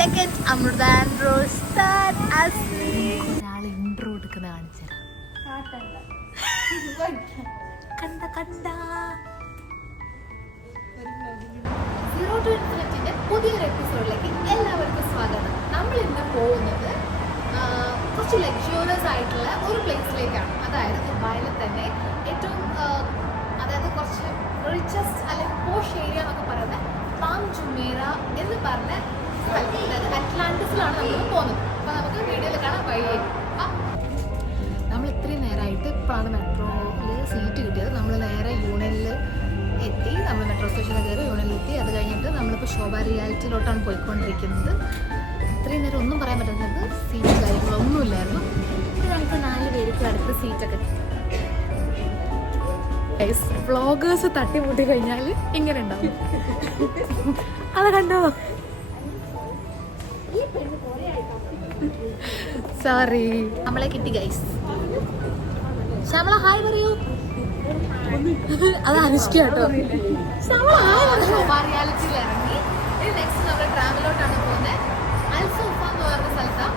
second Amruta and Rose, third Asmi. Now intro എടുക്കുന്ന കാണിച്ചു കണ്ട കണ്ട 0 to Infinity പുതിയൊരു എപ്പിസോഡിലേക്ക് എല്ലാവർക്കും സ്വാഗതം. നമ്മൾ ഇന്ന് പോകുന്നത് കുറച്ച് ലക്ഷ്യൂറിയസ് ആയിട്ടുള്ള ഒരു പ്ലേസിലേക്കാണ്. അതായത് ദുബായിൽ തന്നെ ഏറ്റവും അതായത് കുറച്ച് റിച്ചസ്റ്റ് അല്ലെങ്കിൽ പോഷ് ഏരിയ എന്നൊക്കെ പറയുന്ന പാം ജുമേറ എന്ന് പറഞ്ഞ സ്ഥലത്ത്, അതായത് അറ്റ്ലാന്റിസിലാണ് നമ്മൾ പോകുന്നത്. അപ്പോൾ നമുക്ക് വീഡിയോയിൽ കാണാൻ വഴിയായി. നമ്മൾ ഇത്രയും നേരമായിട്ട് ഇപ്പോഴാണ് മെട്രോയിൽ സീറ്റ് കിട്ടിയത്. നമ്മൾ നേരെ യൂണിയനിൽ എത്തി. നമ്മൾ മെട്രോ സ്റ്റേഷനിൽ കയറി യൂണിയനിലെത്തി. അത് കഴിഞ്ഞിട്ട് നമ്മളിപ്പോൾ ശോഭ റിയാലിറ്റിയിലോട്ടാണ് പോയിക്കൊണ്ടിരിക്കുന്നത്. ഇത്രയും നേരം ഒന്നും പറയാൻ പറ്റുന്നത് സീറ്റ് കാര്യങ്ങളൊന്നുമില്ലായിരുന്നു. ഞങ്ങൾക്ക് 4 പേർക്ക് അടുത്ത സീറ്റൊക്കെ കിട്ടി. വ്ളോഗേഴ്സ് തട്ടിമുട്ടി കഴിഞ്ഞാൽ ഇങ്ങനെ ഉണ്ടാവും. അത് കണ്ടോ? സോറി, നമ്മളെ കിട്ടി ഗൈസ്. ശ്യാമള ഹായ് പറയൂ. അത് അനുഷ്ക കേട്ടോ. ശ്യാമള ഹായ് പറയൂ. റിയാലിറ്റിയിൽ ഇറങ്ങി നെക്സ്റ്റ് നമ്മൾ ട്രാവലോട്ടാണ് പോകുന്നത്. അൽസൂഫ എന്ന് പറഞ്ഞ സ്ഥലത്താണ്.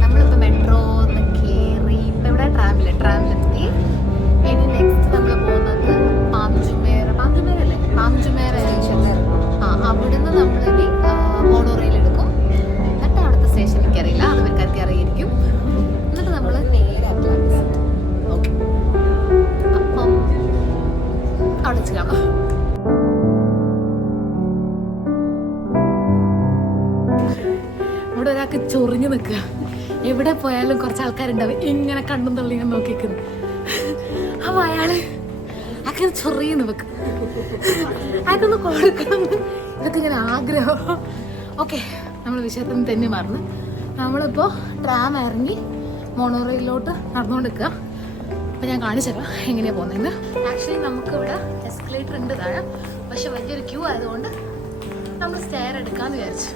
നമ്മളിപ്പോൾ മെട്രോ കയറി ഇപ്പം ഇവിടെ ട്രാമിലെത്തി. ഇനി നെക്സ്റ്റ് നമ്മൾ പോകുന്നത് പാം ജുമേറ അല്ലേ? പാം ജുമേറ അവിടുന്ന് നമ്മളിനി മോണോറെയിൽ എടുക്കും. എന്നിട്ട് അവിടുത്തെ സ്റ്റേഷൻ എനിക്കറിയില്ല, അത് വെക്കാർക്ക് അറിയായിരിക്കും. എന്നിട്ട് നമ്മൾ നേരെ അറ്റ്ലാന്റിസ്. ഓക്കെ, അപ്പം അവിടെ വെച്ച് കാണാം. ഇവിടെ ഒരാൾക്ക് ചൊറിഞ്ഞു നിൽക്കുക. എവിടെ പോയാലും കുറച്ച് ആൾക്കാരുണ്ടാവും ഇങ്ങനെ കണ്ണും തള്ളി ഇങ്ങനെ നോക്കിക്കുന്നു. അപ്പോൾ അയാൾക്ക് ചൊറിയുന്നു വെക്കും. അയാൾക്കൊന്ന് കൊടുക്കണം. ഇതൊക്കെ ഇങ്ങനെ ആഗ്രഹം. ഓക്കെ, നമ്മൾ വിഷയത്തിന് തന്നെ മറന്ന് നമ്മളിപ്പോൾ ട്രാം ഇറങ്ങി മോണോറെയിലോട്ട് നടന്നുകൊണ്ടിരിക്കുക. അപ്പോൾ ഞാൻ കാണിച്ചുതരാം എങ്ങനെയാണ് പോകുന്നതെന്ന്. ആക്ച്വലി നമുക്കിവിടെ എസ്കലേറ്റർ ഉണ്ട് താഴെ, പക്ഷെ വലിയൊരു ക്യൂ ആയതുകൊണ്ട് നമ്മൾ സ്റ്റെയർ എടുക്കാമെന്ന് വിചാരിച്ചു.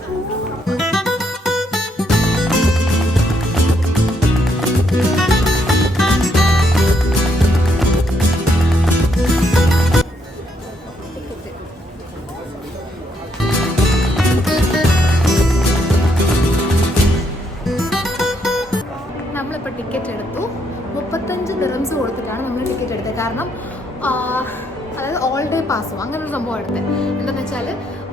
നമ്മളിപ്പോൾ ടിക്കറ്റ് എടുത്തു. 35 ദിർഹംസ് കൊടുത്തിട്ടാണ് നമ്മൾ ടിക്കറ്റ് എടുത്തത്. കാരണം അതായത് ഓൾ ഡേ പാസും അങ്ങനെ ഒരു സംഭവം എടുത്തത്. എന്താണെന്ന് വെച്ചാൽ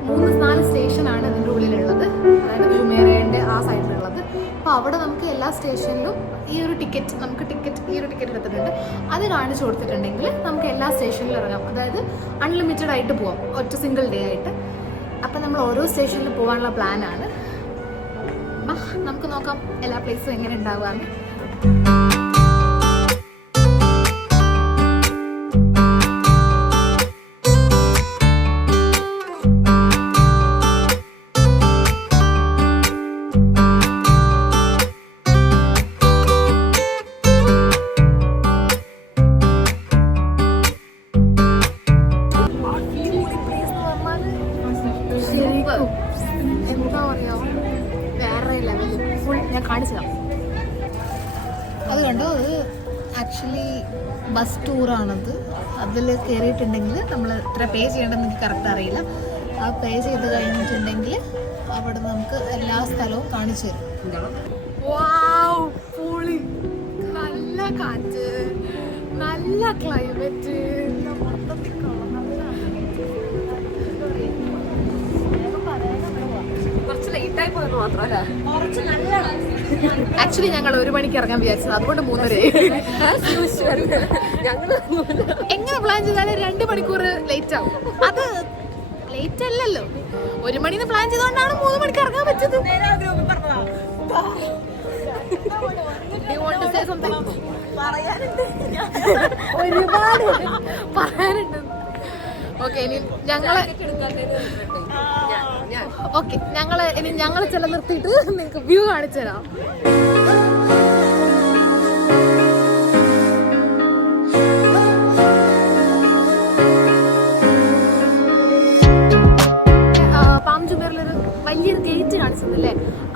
3-4 സ്റ്റേഷനാണ് ഇതിൻ്റെ ഉള്ളിലുള്ളത്, അതായത് ജുമേറയുടെ ആ സൈഡിലുള്ളത്. അപ്പോൾ അവിടെ നമുക്ക് എല്ലാ സ്റ്റേഷനിലും ഈ ഒരു ടിക്കറ്റ് എടുത്തിട്ടുണ്ട്. അത് കാണിച്ചു കൊടുത്തിട്ടുണ്ടെങ്കിൽ നമുക്ക് എല്ലാ സ്റ്റേഷനിലും ഇറങ്ങാം. അതായത് അൺലിമിറ്റഡ് ആയിട്ട് പോവാം, ഒറ്റ സിംഗിൾ ഡേ ആയിട്ട്. അപ്പം നമ്മൾ ഓരോ സ്റ്റേഷനിൽ പോകാനുള്ള പ്ലാനാണ്. നമുക്ക് നോക്കാം എല്ലാ പ്ലേസും എങ്ങനെ ഉണ്ടാവുകയെന്ന്. എന്താ പറയുക, വേറെ ലെവലിൽ ഫുൾ ഞാൻ കാണിച്ചതാണ്. അതുകൊണ്ട് അത് ആക്ച്വലി ബസ് ടൂറാണത്. അതിൽ കയറിയിട്ടുണ്ടെങ്കിൽ നമ്മൾ എത്ര പേ ചെയ്യേണ്ടതെന്ന് എനിക്ക് കറക്റ്റ് അറിയില്ല. ആ പേ ചെയ്ത് കഴിഞ്ഞിട്ടുണ്ടെങ്കിൽ അവിടെ നമുക്ക് എല്ലാ സ്ഥലവും കാണിച്ചു തരും. വാവ്, പൊളി. നല്ല കാറ്റ്, നല്ല ക്ലൈമറ്റ്, മൊത്തത്തിൽ ആക്ച്വലി ഞങ്ങൾ 1 മണിക്ക് ഇറങ്ങാൻ വിചാരിച്ചത്, അതുകൊണ്ട് 3:30. എങ്ങനെ പ്ലാൻ ചെയ്താലും 2 മണിക്കൂർ ലേറ്റ് ആവും. അത് ലേറ്റ് അല്ലല്ലോ, 1 മണിന്ന് പ്ലാൻ ചെയ്തുകൊണ്ടാണ് 3 മണിക്ക് ഇറങ്ങാൻ പറ്റത്. ഒരുപാട് പറയാനുണ്ട്. ഓക്കെ, ഇനി ഞങ്ങള് ചില നിർത്തിയിട്ട് നിങ്ങൾക്ക് വ്യൂ കാണിച്ചു തരാം.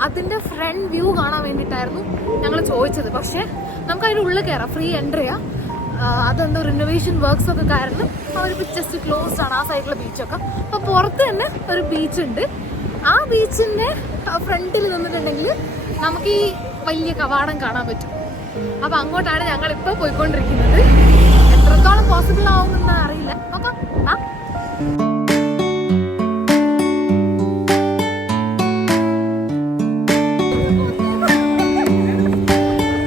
അതിന്റെ ഫ്രണ്ട് വ്യൂ കാണാൻ വേണ്ടിയിട്ടായിരുന്നു ഞങ്ങൾ ചോദിച്ചത്. പക്ഷെ നമുക്ക് അതിൻ്റെ ഉള്ളിൽ കയറാം, ഫ്രീ എൻട്രിയാ. അതെന്തോ റിനോവേഷൻ വർക്ക്സ് ഒക്കെ കാരണം അവരിപ്പോൾ ജസ്റ്റ് ക്ലോസ്ഡ് ആണ് ആ സൈഡിലെ ബീച്ചൊക്കെ. അപ്പോൾ പുറത്ത് തന്നെ ഒരു ബീച്ചുണ്ട്. ആ ബീച്ചിന്റെ ഫ്രണ്ടിൽ നിന്നിട്ടുണ്ടെങ്കിൽ നമുക്ക് ഈ വലിയ കവാടം കാണാൻ പറ്റും. അപ്പൊ അങ്ങോട്ടാണ് ഞങ്ങൾ ഇപ്പൊ പോയിക്കൊണ്ടിരിക്കുന്നത്. എത്രത്തോളം പോസിബിൾ ആവുമെന്ന് അറിയില്ല. നോക്കാം.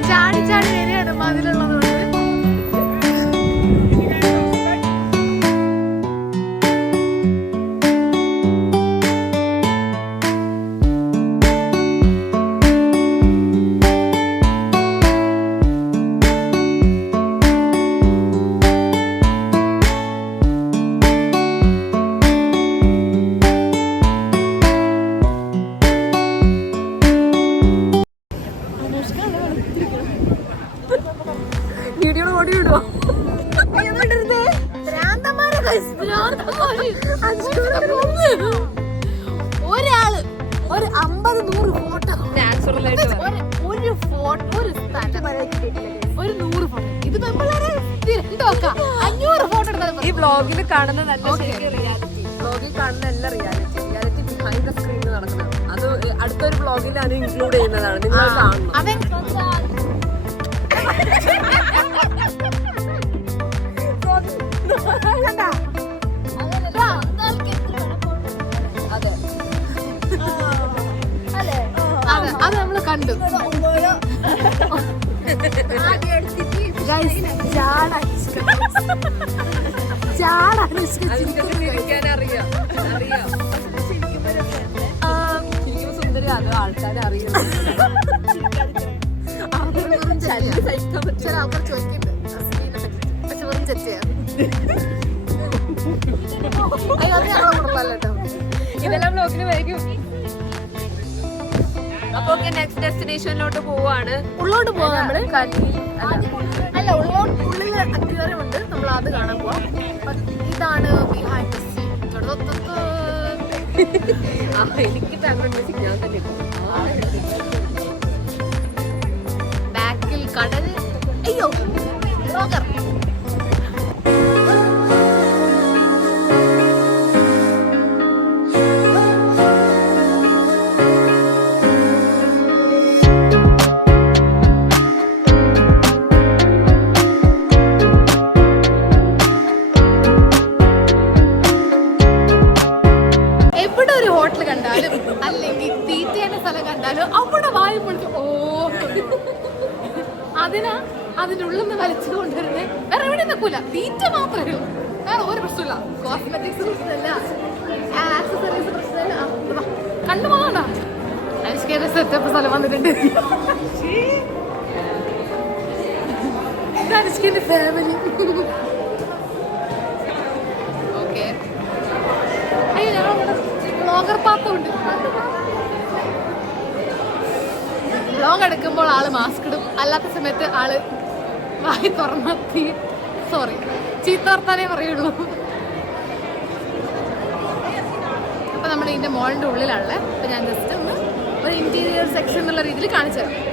ചാടി ചാടി വരികയാണ് മതിലുള്ളത്. ഒരാള് ഒരു 50-100 ഫോട്ടോ നാച്ചുറലായിട്ട് ഒരു ഫോട്ടോ ഒരു സ്ഥലം ഒരു 100 ഫോട്ടോ. ഇത് 500 ഫോട്ടോ എടുത്താൽ ഈ വ്ളോഗിൽ കാണുന്ന നല്ല റിയാലിറ്റി, വ്ളോഗിൽ കാണുന്ന എല്ലാ റിയാലിറ്റി ബിഹൈൻഡ് ദ സ്ക്രീനിൽ നടക്കുന്നത് അത് അടുത്തൊരു വ്ളോഗിലാണ് ഇൻക്ലൂഡ് ചെയ്യുന്നതാണ്. നിങ്ങൾ കാണണം. അത് നമ്മള് കണ്ടു. സുന്ദരി അത് ആൾക്കാരെ അറിയാം. ചില ആൾക്കാർ ചോദിക്കുന്നുണ്ട് പക്ഷെ വെറും ചെറ്റിയാ. ഇതെല്ലാം ബ്ലോഗിന് വൈകും. അപ്പൊ നെക്സ്റ്റ് ഡെസ്റ്റിനേഷനിലോട്ട് പോവാണ്. ഉള്ളോട്ട് പോവാം നമ്മള്. അല്ല ഉള്ളിൽ അക്വേറിയം ഉണ്ട്, നമ്മൾ അത് കാണാൻ പോവാം. ഇതാണ് ബിഹൈൻഡ് ദ സീൻ. എനിക്ക് ഞാൻ തന്നെ ബാക്കിൽ കടൽ. അയ്യോ ബ്ലോഗർ. അല്ലെങ്കിൽ തീറ്റേന്റെ സ്ഥലം കണ്ടാലും അവിടെ വായു പൊളിച്ച് അതിന്റെ ഉള്ളിൽ നിന്ന് വലിച്ചു കൊണ്ടുവരുന്നത്. വേറെ എവിടെ നിൽക്കൂല, തീറ്റ മാത്രമേ ഉള്ളൂ, വേറെ ഒരു പ്രശ്നമില്ല. കോസ്മെറ്റിക്സ് പ്രശ്നമല്ല, ആക്സസറീസ് പ്രശ്നമല്ല. കണ്ണു പോകണ്ട. അനുഷ്കേന്റെ സെറ്റപ്പ് സ്ഥലം വന്നിട്ടുണ്ട്. അനുഷ്കേന്റെ ഫാമിലി. ഓക്കെ. അയ്യോ ഞങ്ങളിവിടെ വ്ളോഗർ പാത്രമുണ്ട്. വ്ളോഗ് എടുക്കുമ്പോൾ ആള് മാസ്ക് ഇടും, അല്ലാത്ത സമയത്ത് ആള് വായി തുറന്നെത്തി ചീത്ത വർത്താനേ പറയുള്ളൂ. അപ്പൊ നമ്മൾ ഇതിന്റെ മോളിന്റെ ഉള്ളിലാണല്ലേ. അപ്പൊ ഞാൻ ജസ്റ്റ് ഒന്ന് ഒരു ഇന്റീരിയർ സെക്ഷൻ എന്നുള്ള രീതിയിൽ കാണിച്ചു തരാം.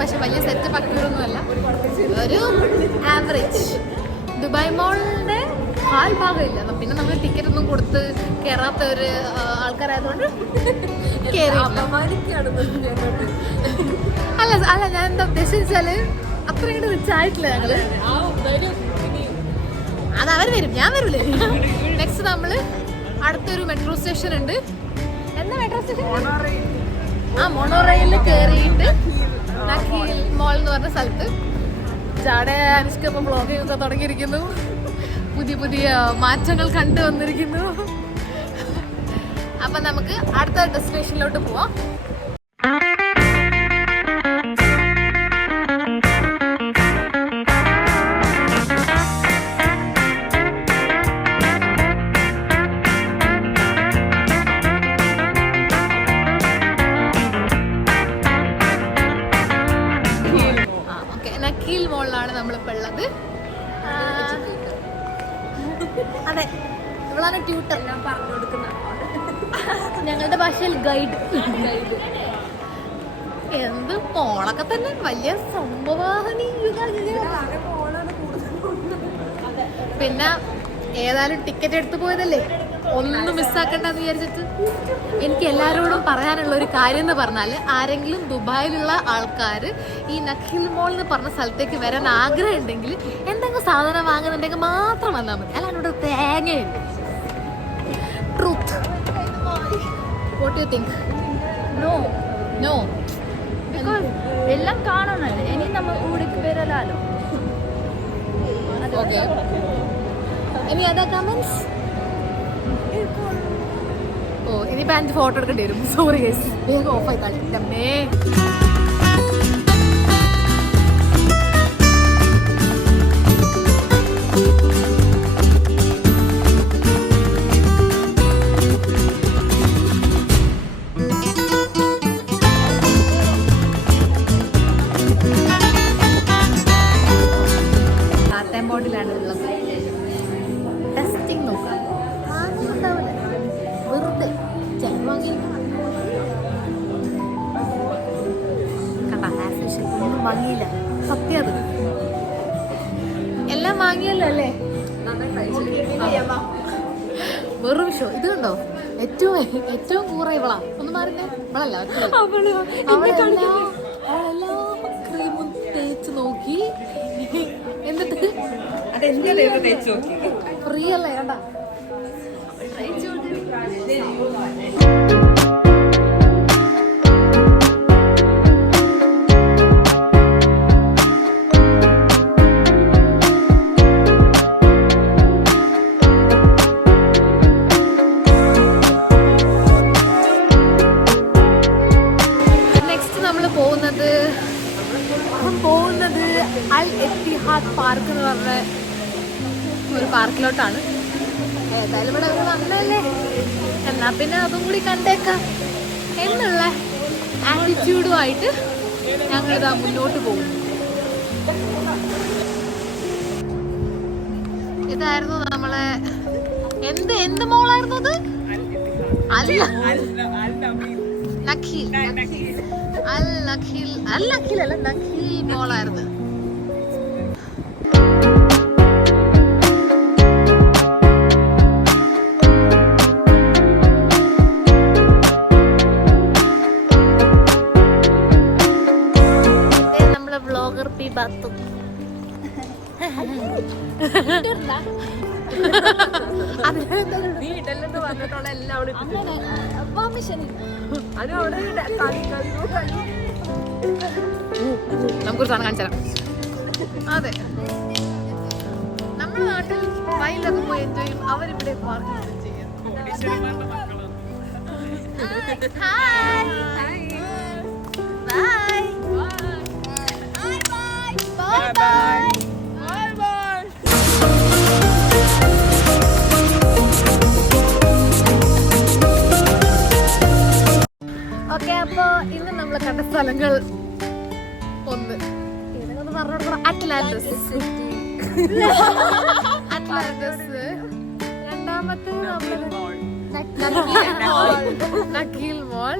പക്ഷെ വലിയ സെറ്റപ്പ് അക്യൂറൊന്നുമല്ല, ഒരു ആവറേജ്. ദുബായ് മോളിന്റെ ഭാഗമില്ല. പിന്നെ നമ്മൾ ടിക്കറ്റ് ഒന്നും കൊടുത്ത് കയറാത്ത ഒരു ആൾക്കാരായതുകൊണ്ട് അല്ല ഞാൻ എന്താ ഉദ്ദേശിച്ചാല് അത്രയും റിച്ച് ആയിട്ടില്ല ഞങ്ങള്. അത് അവർ വരും, ഞാൻ വരൂലേ. നെക്സ്റ്റ് നമ്മള് അടുത്തൊരു മെട്രോ സ്റ്റേഷൻ ഉണ്ട്. എന്താ മെട്രോ സ്റ്റേഷൻ? മോണോറെയിലിൽ കയറിയിട്ട് നഖീൽ മോൾ എന്ന് പറഞ്ഞ സ്ഥലത്ത് ജാടെ അനുഷ്ക ബ്ലോഗിംഗ് ഒക്കെ തുടങ്ങിയിരിക്കുന്നു. പുതിയ പുതിയ മാറ്റങ്ങൾ കണ്ടുവന്നിരിക്കുന്നു. അപ്പൊ നമുക്ക് അടുത്ത ഡെസ്റ്റിനേഷനിലോട്ട് പോവാം. നഖീൽ മോളിലാണ് നമ്മളിപ്പോൾ ഉള്ളത്. അതെ, ഇവളാണ് ട്യൂട്ടർ, ഞാൻ പറഞ്ഞു കൊടുക്കുന്ന ഞങ്ങളുടെ ഭാഷയിൽ ഗൈഡ്. എന്ത് മോളൊക്കെ തന്നെ വലിയ സംഭവമാണ്. പിന്നെ ഏതായാലും ടിക്കറ്റ് എടുത്തു പോയതല്ലേ, ഒന്നും മിസ്സാക്കണ്ടെന്ന് വിചാരിച്ചിട്ട്. എനിക്ക് എല്ലാവരോടും പറയാനുള്ള ഒരു കാര്യം എന്ന് പറഞ്ഞാൽ, ആരെങ്കിലും ദുബായിലുള്ള ആൾക്കാർ ഈ നഖീൽ മോൾ എന്ന് പറഞ്ഞ സ്ഥലത്തേക്ക് വരാൻ ആഗ്രഹം ഉണ്ടെങ്കിൽ എന്തെങ്കിലും സാധനം വാങ്ങുന്നുണ്ടെങ്കിൽ മാത്രം വന്നാൽ മതി, അല്ലാണ്ട് ഇവിടെ തേങ്ങയില്ല. Truth. What you think? No because എല്ലാം കാണാനല്ലേ, ഇനി നമ്മൾ കൂടിക്ക് വരലാലോ. ഓക്കെ, ഇനി അതാ കമന്റ്സ്. ഓ, ഇനിയിപ്പോൾ 5 ഫോട്ടോ എടുക്കേണ്ടി വരും. സോറി ഗൈസ്, വേഗം ഓഫായി തള്ളേ. ബോട്ടിലാണ് ഉള്ളത്. ടെസ്റ്റിംഗ് നോക്കാം. വെറുതെ ചെലവാങ്ങി ഒന്നും വാങ്ങിയില്ല. സത്യം, അത് എല്ലാം വാങ്ങിയല്ലോ അല്ലേ. വെറും ഷോ. ഇത് കണ്ടോ, ഏറ്റവും കൂറ ഇവളാ. ഒന്ന് മാറില്ലേ, ഇവളല്ല, അവളെല്ലാം ക്രീമും തേച്ച് നോക്കി. എന്നിട്ട് ഫ്രീ അല്ലേ കണ്ട. നെക്സ്റ്റ് നമ്മൾ പോകുന്നത് അൽ എത്തിഹാദ് പാർക്ക് എന്ന് പറഞ്ഞ ഒരു പാർക്കിലോട്ടാണ്. ഏതായാലും ഇവിടെ അവർ വന്നല്ലേ, എന്നാ പിന്നെ അതും കൂടി കണ്ടേക്കാം എന്നുള്ള ആറ്റിറ്റ്യൂഡുമായിട്ട് ഞങ്ങളിതാ മുന്നോട്ട് പോകും. ഇതായിരുന്നു നമ്മളെ എന്ത് മോളായിരുന്നു അത്? അല്ല, നഖീൽ അല്ല, നഖീൽ മോളായിരുന്നു. നമ്മളെ വ്ളോഗർ പി ബാത്തു പറഞ്ഞിട്ടുള്ള എല്ലാം നമുക്കൊരു സാധനം കാണിച്ചു തരാം. അതെ, നമ്മുടെ നാട്ടിൽ വയലൊക്കെ പോയി എൻജോയ് ചെയ്യും, അവരിവിടെ പാർക്കിൽ ചെയ്യും. ഓക്കെ, അപ്പൊ ഇന്ന് നമ്മൾ കണ്ട സ്ഥലങ്ങൾ ഒന്ന് പറഞ്ഞു, അറ്റ്ലാന്റിസ്. രണ്ടാമത്തെ നഖീൽ മോൾ,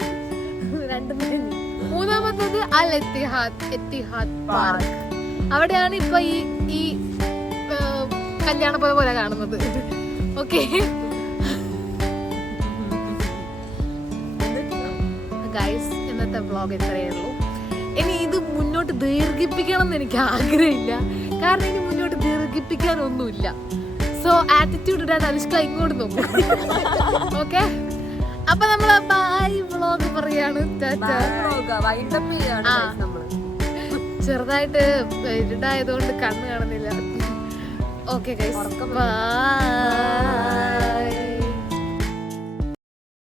മൂന്നാമത്തത് അൽ എത്തിഹാദ് പാർക്ക്. അവിടെയാണ് ഇപ്പൊ ഈ കല്യാണ പോലെ കാണുന്നത്. ഓക്കെ ഗൈസ്, ഇന്നത്തെ വ്ളോഗ് ഇത്രയേ ഉള്ളൂ. ഇനി ഇത് മുന്നോട്ട് ദീർഘിപ്പിക്കണം എന്ന് എനിക്ക് ആഗ്രഹമില്ല, കാരണം ഇനി മുന്നോട്ട് ദീർഘിപ്പിക്കാനൊന്നുമില്ല. സോ ആറ്റിറ്റ്യൂഡ് ഇടാൻ അനുഷ്ക ഇങ്ങോട്ട് നോക്കും. ഓക്കെ, അപ്പൊ നമ്മള് ബൈ വ്ളോഗ് പറയാണ്. ചെറുതായിട്ട് ഇരുട്ടായതുകൊണ്ട് കണ്ണ് കാണുന്നില്ല. Okay guys, by.